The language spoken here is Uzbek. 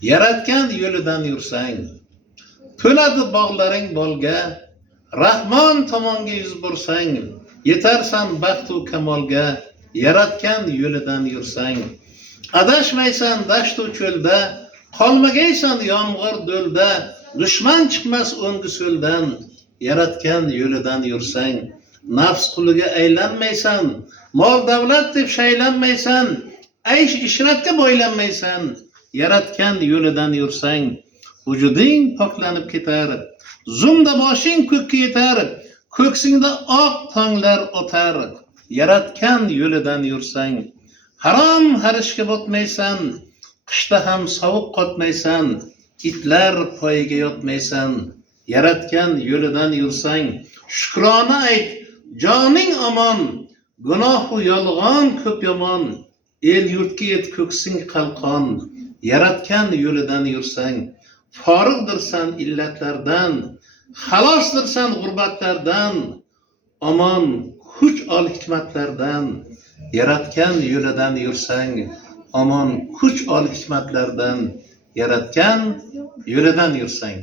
yaratgan yo'lidan yursang, to'ladi bog'laring bolga, Rahmon tomonga yuz bursang, yetarsan baxtu kamolga, yaratgan yo'lidan yursang. Adashmaysan dashtu cho'lda, qolmagaysan yomg'ir do'lda, dushman chiqmas o'ngi so'ldan, yaratgan yo'lidan yursang. Nafs quliga aylanmaysan, mol davlat deb shaylanmaysan, aysh ishratga bo'ylanmaysan, yaratgan yo'lidan yursang. Vujuding poklanib ketar, zumda boshing ko'kka yetar, ko'ksingda oq tonglar o'tar, yaratgan yo'lidan yursang. Harom harishga botmaysan, qishda ham sovuq qotmaysan, itlar poyiga yotmaysan, yaratgan yo'lidan yursang. Shukrona ayt, joning omon, gunohu yolg'on ko'p yomon, el yurtga yet ko'ksing qalqon, yaratgan yo'lidan yursang. Forig'dirsan illatlardan, xalosdirsan g'urbatlardan, omon kuch ol hikmatlardan, yaratgan yo'lidan yursang. Omon kuch ol hikmatlardan, yaratgan yo'lidan yursang.